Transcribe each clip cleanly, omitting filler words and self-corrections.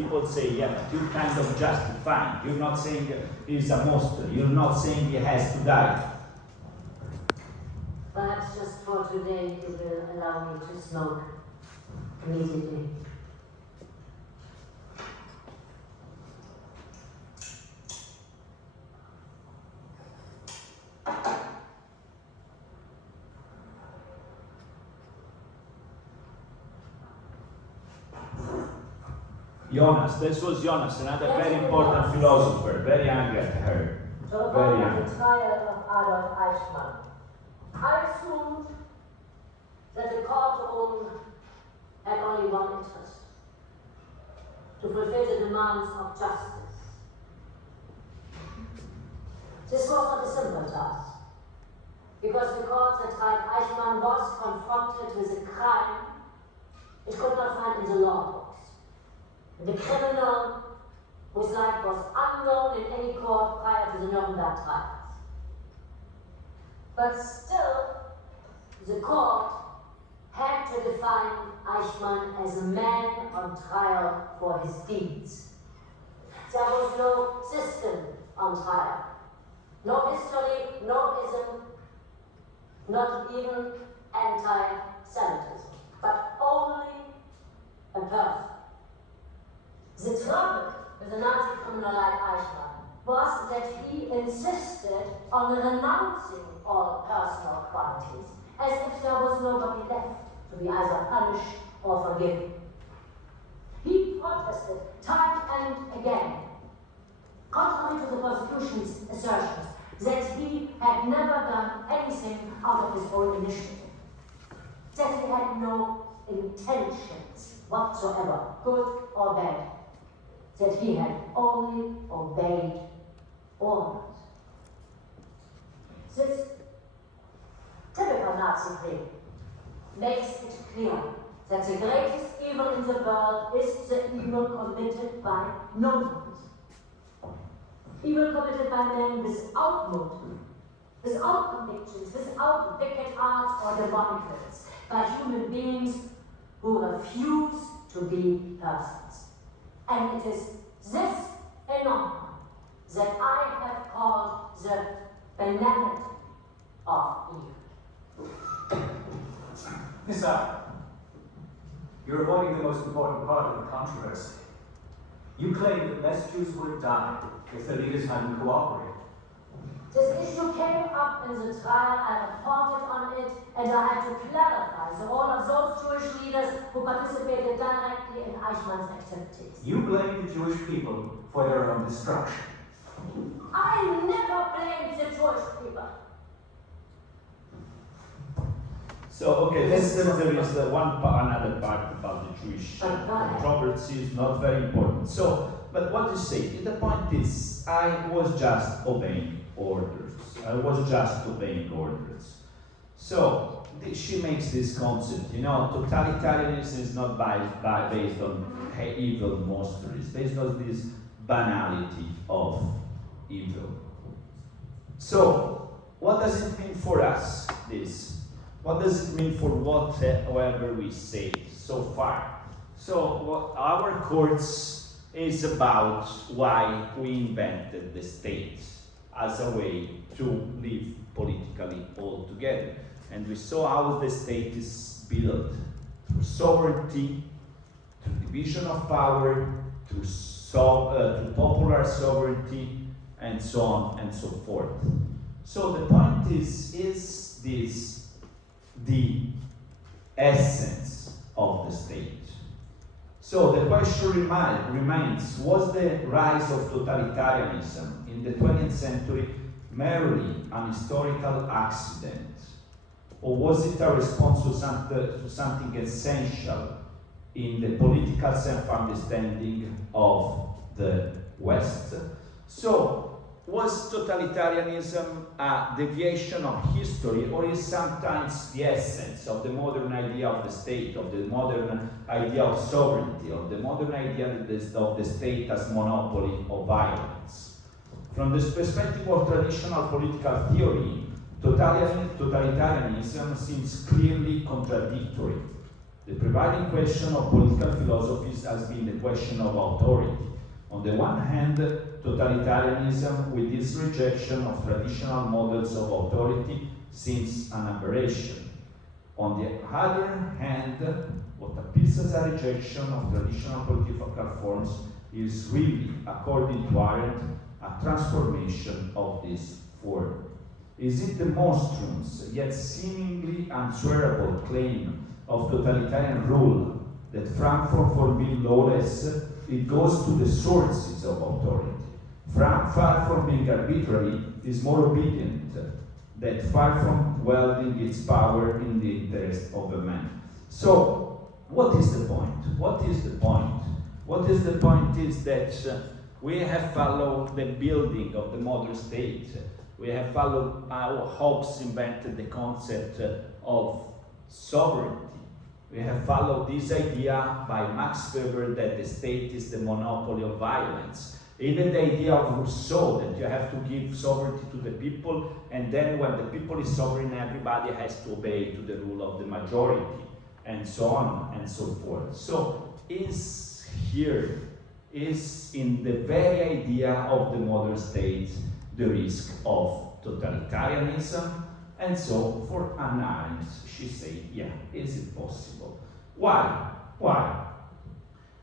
People say, yeah, but you're kind of justifying. You're not saying he's a monster. You're not saying he has to die. Perhaps just for today you will allow me to smoke immediately. Jonas, this was Jonas, another very important philosopher, very angry at her. So Very about angry. the trial of Adolf Eichmann, I assumed that the courtroom had only one interest: to fulfill the demands of justice. This was not a simple task, because the court that tried Eichmann was confronted with a crime it could not find in the law books. The criminal whose life was unknown in any court prior to the Nuremberg trials. But still, the court had to define Eichmann as a man on trial for his deeds. There was no system on trial, no history, no ism, not even anti-Semitism, but only a person. The trouble with a Nazi criminal like Eichmann was that he insisted on renouncing all personal qualities, as if there was nobody left to be either punished or forgiven. He protested time and again, contrary to the prosecution's assertions, that he had never done anything out of his own initiative, that he had no intentions whatsoever, good or bad, that he had only obeyed orders. This typical Nazi claim makes it clear that the greatest evil in the world is the evil committed by no-ones. Evil committed by men without motive, without convictions, without wicked hearts or demonic wills, by human beings who refuse to be persons. And it is this phenomenon that I have called the banality of evil. Nissa, you're avoiding the most important part of the controversy. You claim that less Jews would have died if the leaders hadn't cooperated. This issue came up in the trial, I reported on it, and I had to clarify the role of those Jewish leaders who participated directly in Eichmann's activities. You blame the Jewish people for their own destruction. I never blamed the Jewish people. So, okay, there is the another part about the Jewish controversy is not very important. So, but what you say, the point is, I was just obeying orders. I was just obeying orders. So, she makes this concept, totalitarianism is not based on evil monsters, it's based on this banality of evil. So, what does it mean for us, this? What does it mean for whatever we say so far? So, what our courts is about why we invented the state as a way to live politically all together. And we saw how the state is built through sovereignty, through division of power, through popular sovereignty, and so on and so forth. So the point is this the essence of the state? So the question remains, was the rise of totalitarianism in the 20th century merely an historical accident? Or was it a response to something essential in the political self-understanding of the West? So, was totalitarianism a deviation of history, or is sometimes the essence of the modern idea of the state, of the modern idea of sovereignty, of the modern idea of the state as monopoly of violence? From the perspective of traditional political theory, totalitarianism seems clearly contradictory. The prevailing question of political philosophies has been the question of authority. On the one hand, totalitarianism, with its rejection of traditional models of authority, seems an aberration. On the other hand, what appears as a rejection of traditional political forms is really, according to Arendt, a transformation of this form. Is it the monstrous, yet seemingly unswearable claim of totalitarian rule that Frankfurt for being lawless, it goes to the sources of authority? Far from being arbitrary, is more obedient, that far from wielding its power in the interest of a man. So, what is the point? What is the point? What is the point is that we have followed the building of the modern state. We have followed how Hobbes invented the concept of sovereignty. We have followed this idea by Max Weber that the state is the monopoly of violence. Even the idea of Rousseau that you have to give sovereignty to the people, and then when the people is sovereign, everybody has to obey to the rule of the majority, and so on and so forth. So is in the very idea of the modern state the risk of totalitarianism? And so for Hannah Arendt, she said, yeah, is it possible? Why? Why?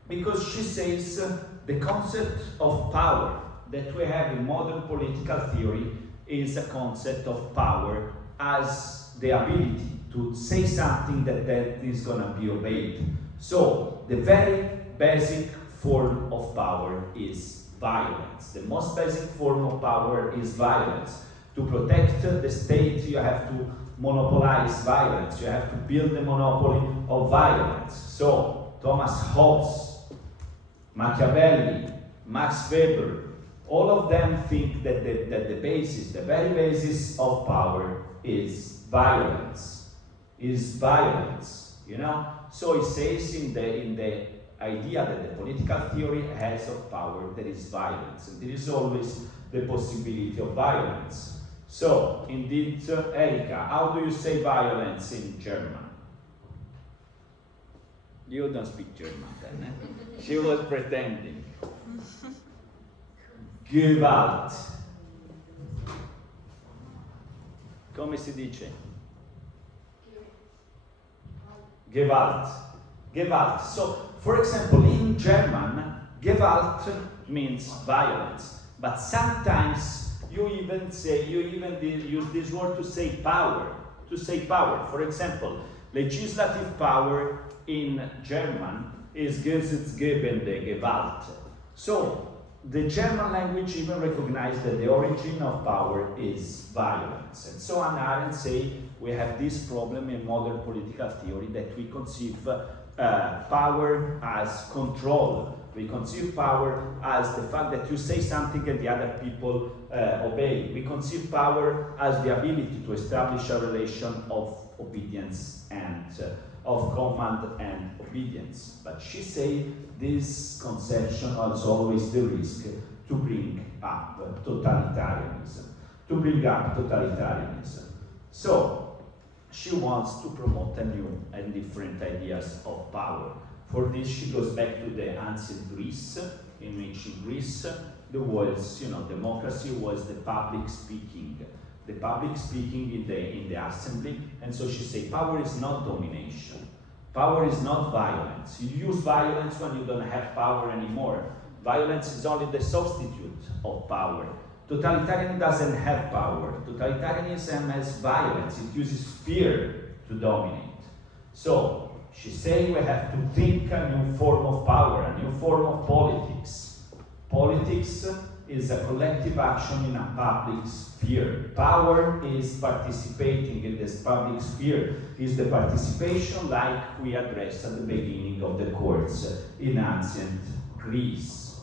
Because she says the concept of power that we have in modern political theory is a concept of power as the ability to say something that is going to be obeyed. So the very basic form of power is violence. The most basic form of power is violence. To protect the state, you have to monopolize violence. You have to build the monopoly of violence. So Thomas Hobbes, Machiavelli, Max Weber, all of them think that the basis, the very basis of power is violence. You know? So it says in the idea that the political theory has of power, there is violence, and there is always the possibility of violence. So, indeed, Erika, how do you say violence in German? You don't speak German then, eh? She was pretending. Gewalt. Come si dice? Gewalt. Gewalt. So, for example, in German, Gewalt means violence, but sometimes you even use this word to say power. For example, legislative power in German is gesetzgebende Gewalt. So the German language even recognized that the origin of power is violence. And so Hannah Arendt say we have this problem in modern political theory that we conceive power as control. We conceive power as the fact that you say something and the other people obey. We conceive power as the ability to establish a relation of obedience and of command and obedience. But she said this conception has always the risk to bring up totalitarianism. So she wants to promote a new and different ideas of power. For this, she goes back to the ancient Greece, in ancient Greece, the words, democracy was the public speaking in the assembly, and so she said, power is not domination, power is not violence. You use violence when you don't have power anymore. Violence is only the substitute of power. Totalitarianism doesn't have power. Totalitarianism has violence. It uses fear to dominate. So, she said we have to think a new form of power, a new form of politics. Politics is a collective action in a public sphere. Power is participating in this public sphere, is the participation like we addressed at the beginning of the course in ancient Greece.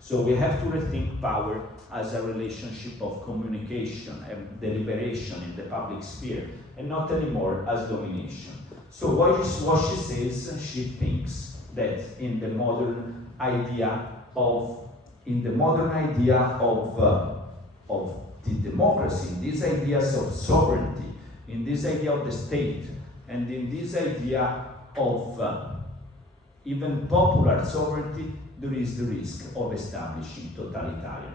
So we have to rethink power as a relationship of communication and deliberation in the public sphere, and not anymore as domination. So what she says, she thinks that in the modern idea of the democracy, in these ideas of sovereignty, in this idea of the state, And in this idea of even popular sovereignty, there is the risk of establishing totalitarian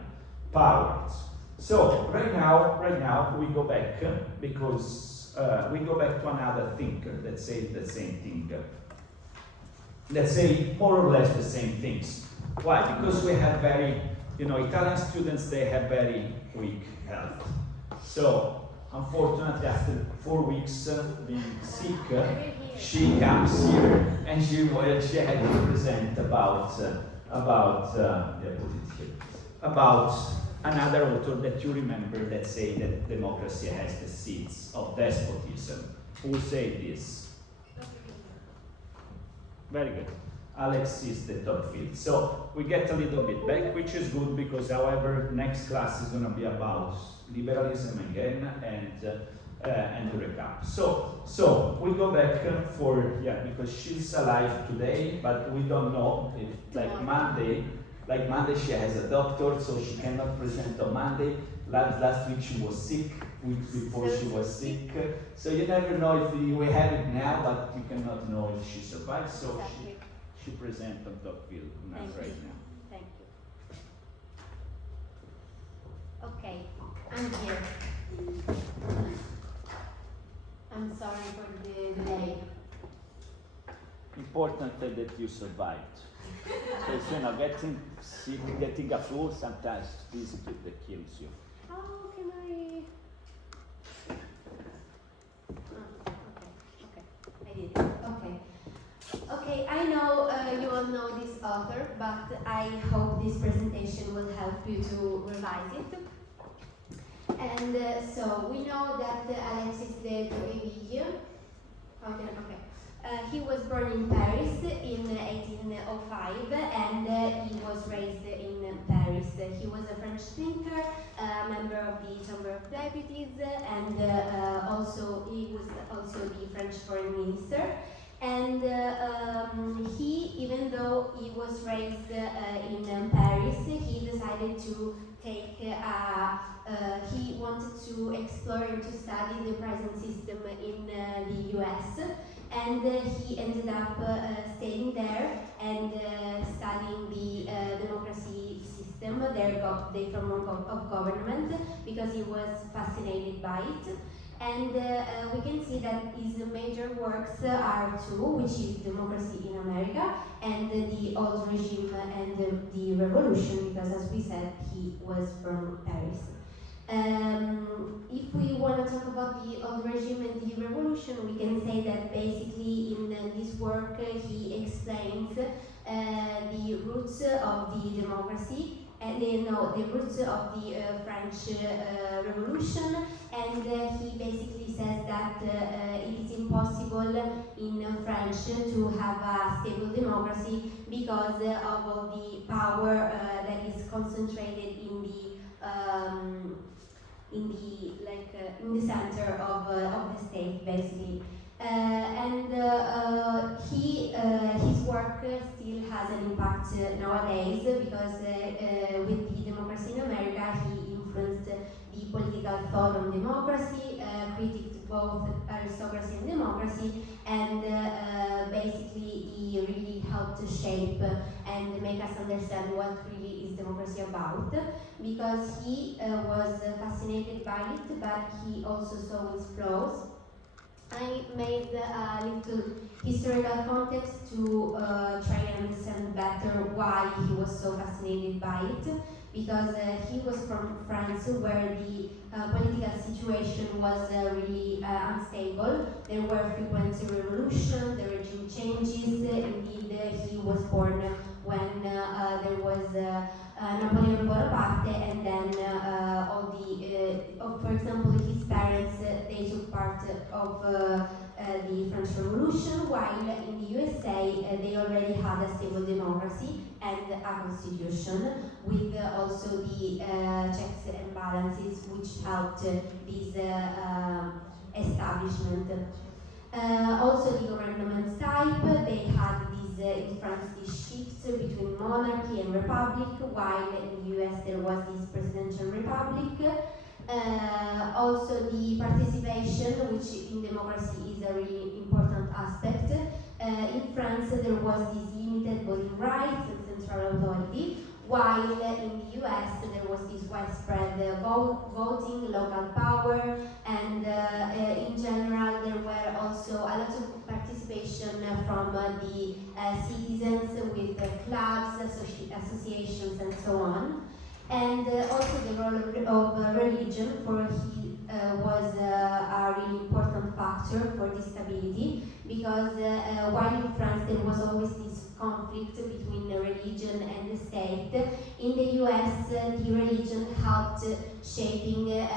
powers. So right now we go back because we go back to another thinker that says the same thing. Let's say more or less the same things. Why? Because we have very, Italian students, they have very weak health. So unfortunately, after 4 weeks being sick, she comes here and she had to present about another author that you remember that say that democracy has the seeds of despotism. Who say this? Very good. Alex is the top field. So we get a little bit back, which is good because, however, next class is going to be about liberalism again and the recap. So we go back because she's alive today, but we don't know if like Monday she has a doctor, so she cannot present on Monday. Last week she was sick, week before she was sick. So you never know if we have it now, but we cannot know if she survives. So she presents on Tocqueville right now. Thank you. Okay, I'm here. I'm sorry for the delay. Important that you survived. Because getting sick, getting a flu, sometimes this that kills you. How can I? Okay, I did it. Okay, I know you all know this author, but I hope this presentation will help you to revise it. And so we know that Alexis de Tocqueville, he was born in Paris in 1805 and he was raised in Paris. He was a French thinker, a member of the Chamber of Deputies, and he was also the French foreign minister. And he, even though he was raised in Paris, he decided to take he wanted to explore and to study the prison system in the US, and he ended up staying there and studying the democracy system, their form of government, because he was fascinated by it. And we can see that his major works are two, which is Democracy in America and the Old Regime and the Revolution, because as we said, he was from Paris. If we want to talk about the Old Regime and the Revolution, we can say that basically in this work he explains the roots of the democracy, and the roots of the French Revolution, and he basically says that it is impossible in France to have a stable democracy because of all the power that is concentrated in the center of the state, basically. His work still has an impact nowadays because with the Democracy in America he influenced the political thought on democracy, critiqued both aristocracy and democracy, and basically he really helped to shape and make us understand what really is democracy about, because he was fascinated by it, but he also saw its flaws. I made a little historical context to try and understand better why he was so fascinated by it, because he was from France, where the political situation was really unstable. There were frequent revolutions, the regime changes. Indeed, he was born when there was Napoleon Bonaparte, and then for example, his parents, they took part of the French Revolution, while in the USA they already had a stable democracy and a constitution, with also the checks and balances which helped this establishment. Also the government type, they had in France this shift between monarchy and republic, while in the US there was this presidential republic. Also the participation, which in democracy is a really important aspect. In France there was this limited voting rights and central authority, while in the US there was this widespread voting, local power, and in general there were also a lot of participation from the citizens with clubs, associations, and so on. And also the role of religion was a really important factor for this stability, because while in France there was always this conflict between the religion and the state, in the US the religion helped shaping the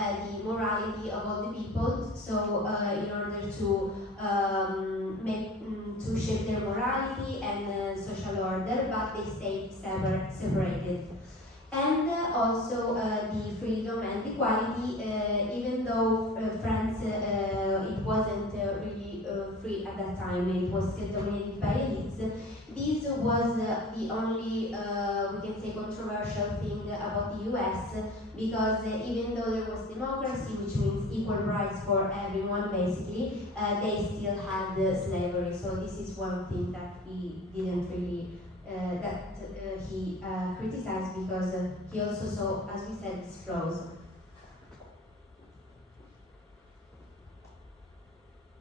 morality of all the people, so in order to shape their morality and social order, but they stayed separated. And also the freedom and equality, even though France it wasn't really free at that time, it was still dominated by elites. This was the only, we can say, controversial thing about the US, because even though there was democracy, which means equal rights for everyone basically, they still had slavery. So this is one thing that he didn't really he criticized, because he also saw, as we said, these flaws.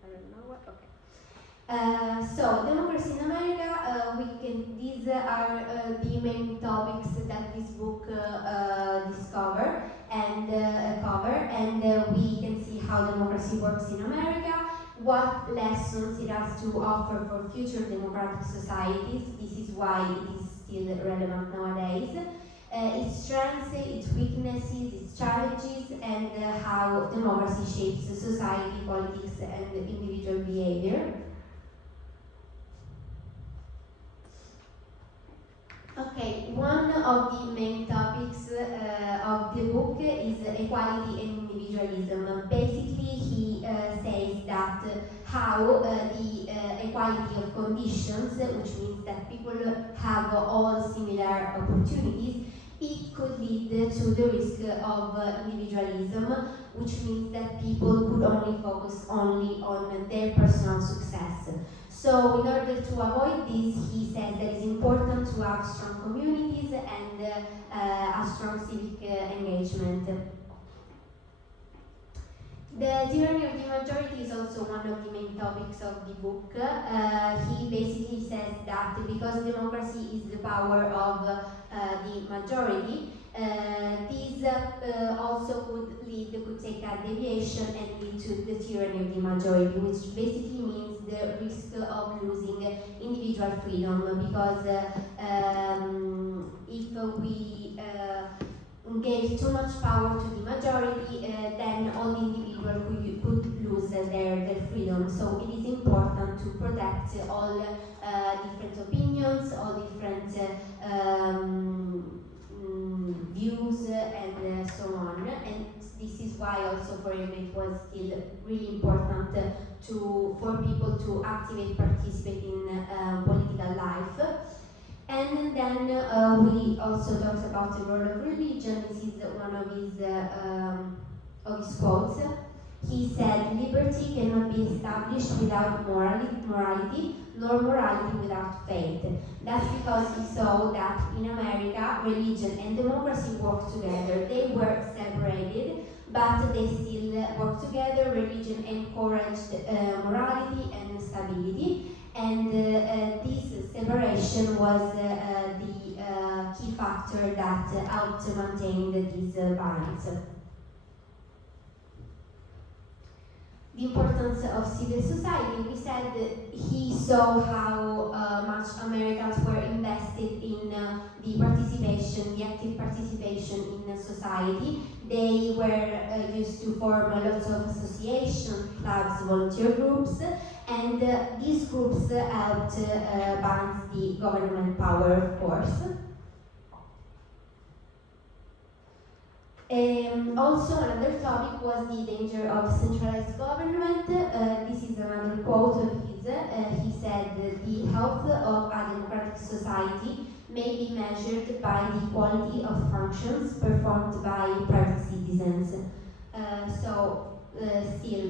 I don't know what. Okay. So democracy in America. These are the main topics that this book discover and cover, and we can see how democracy works in America, what lessons it has to offer for future democratic societies. This is why it is still relevant nowadays. Its strengths, its weaknesses, its challenges, and how democracy shapes society, politics, and individual behavior. Okay, one of the main topics of the book is equality and individualism. Basically, he says that how the equality of conditions, which means that people have all similar opportunities, it could lead to the risk of individualism, which means that people could only focus only on their personal success. So in order to avoid this, he says that it's important to have strong communities and a strong civic engagement. The tyranny of the majority is also one of the main topics of the book. He basically says that because democracy is the power of the majority, these also could take a deviation and lead to the tyranny of the majority, which basically means the risk of losing individual freedom, because if we gave too much power to the majority, then all the individuals could lose their freedom. So it is important to protect all different opinions, all different views, and so on. And this is why also for him it was still really important for people to participate in political life. And then we also talked about the role of religion. This is one of his quotes. He said, "Liberty cannot be established without morality, nor morality without faith." That's because he saw that in America, religion and democracy worked together. They were separated, but they still worked together. Religion encouraged morality and stability. And this separation was the key factor that helped maintain this balance. The importance of civil society. We said he saw how much Americans were invested in the active participation in society. They were used to form lots of associations, clubs, volunteer groups, and these groups helped balance the government power, of course. Also, another topic was the danger of centralized government. This is another quote of his. He said, "The health of a democratic society may be measured by the quality of functions performed by private citizens." Still,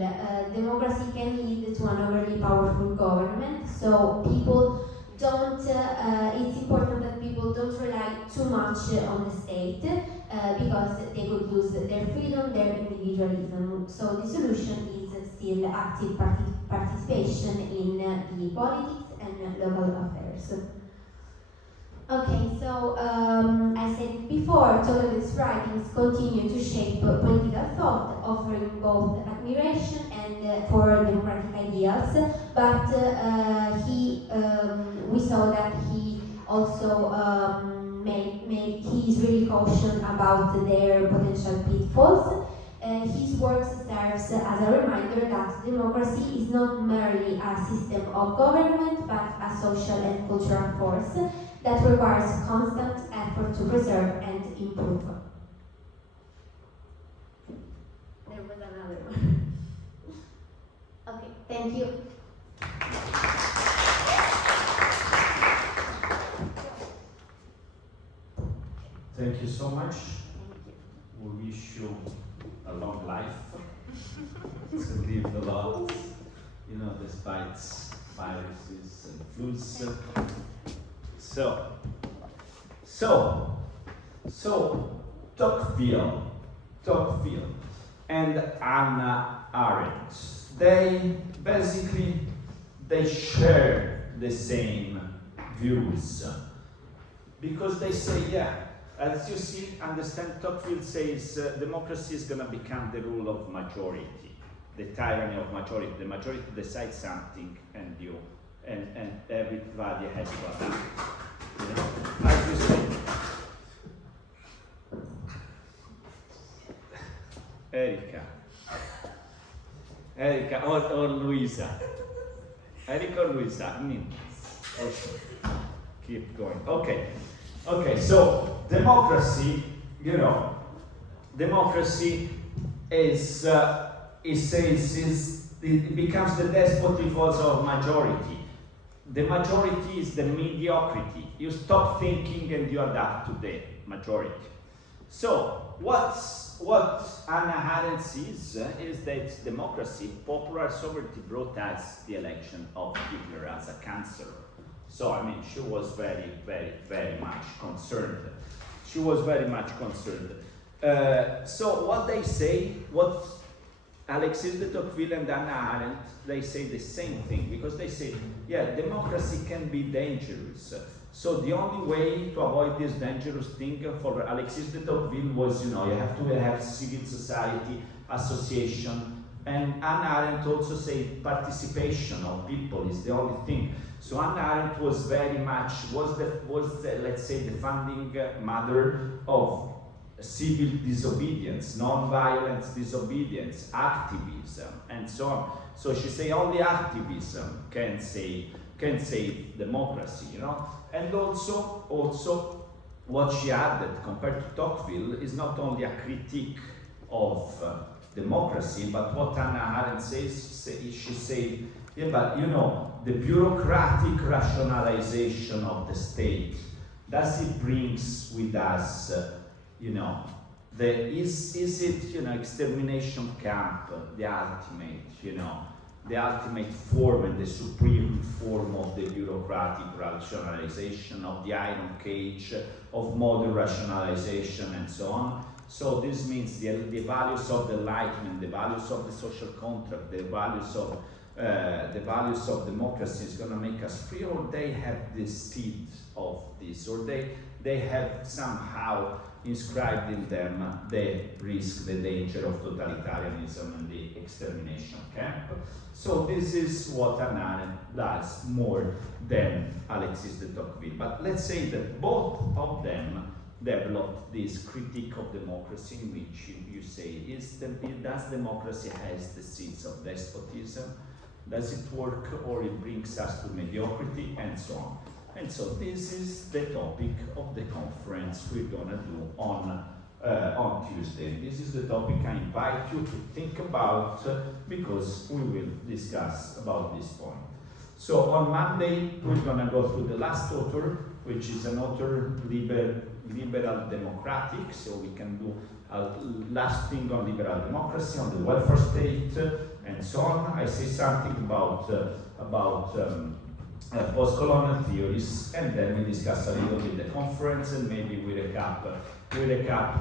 democracy can lead to an overly powerful government, so people don't, it's important that people don't rely too much on the state because they could lose their freedom, their individualism. So the solution is still active participation in the politics and local affairs. Okay, so I said before, Tocqueville's writings continue to shape political thought, offering both admiration and for democratic ideals, but we saw that he also he is really cautious about their potential pitfalls. His work serves as a reminder that democracy is not merely a system of government, but a social and cultural force that requires constant effort to preserve and improve. There was another one. Okay, thank you. Thank you so much. We wish you a long life to live a lot, despite viruses and flus. So Tocqueville and Hannah Arendt, they share the same views, because they say, as you see, understand, Tocqueville says democracy is going to become the rule of majority, the tyranny of majority. The majority decides something, and everybody has to adapt. As you say, Erica or Luisa. Erica or Luisa? Keep going. Okay, so democracy, democracy it becomes the despoty of majority. The majority is the mediocrity. You stop thinking and you adapt to the majority. So what Hannah Arendt sees is that democracy, popular sovereignty, brought us the election of Hitler as a cancer. So, she was very, very, very much concerned. So what they say, what Alexis de Tocqueville and Hannah Arendt, they say the same thing, because they say, democracy can be dangerous. So the only way to avoid this dangerous thing for Alexis de Tocqueville was, you have to have civil society, association, and Hannah Arendt also say participation of people is the only thing. So Hannah Arendt was very much, let's say, the founding mother of civil disobedience, non-violent disobedience, activism, and so on. So she say only activism can save democracy, And also what she added compared to Tocqueville is not only a critique of democracy, but what Hannah Arendt says, she said, the bureaucratic rationalization of the state, does it brings with us, is it, extermination camp, the ultimate form and the supreme form of the bureaucratic rationalization, of the iron cage, of modern rationalization, and so on. So this means the values of the Enlightenment, the values of the social contract, the values of democracy is going to make us free, or they have the seed of this, or they have somehow inscribed in them the risk, the danger of totalitarianism and the extermination camp. So this is what Hannah Arendt does more than Alexis de Tocqueville. But let's say that both of them developed this critique of democracy, in which you say, does democracy has the seeds of despotism? Does it work, or it brings us to mediocrity, and so on? And so this is the topic of the conference we're gonna do on Tuesday. This is the topic I invite you to think about, because we will discuss about this point. So on Monday, we're gonna go through the last author, which is an author liberal democratic, so we can do a last thing on liberal democracy, on the welfare state, and so on. I say something about post-colonial theories, and then we discuss a little bit the conference, and maybe we recap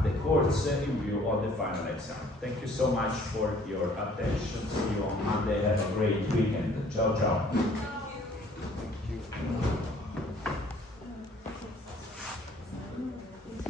the course in view of the final exam. Thank you so much for your attention. See you on Monday. Have a great weekend. Ciao, ciao. Thank you.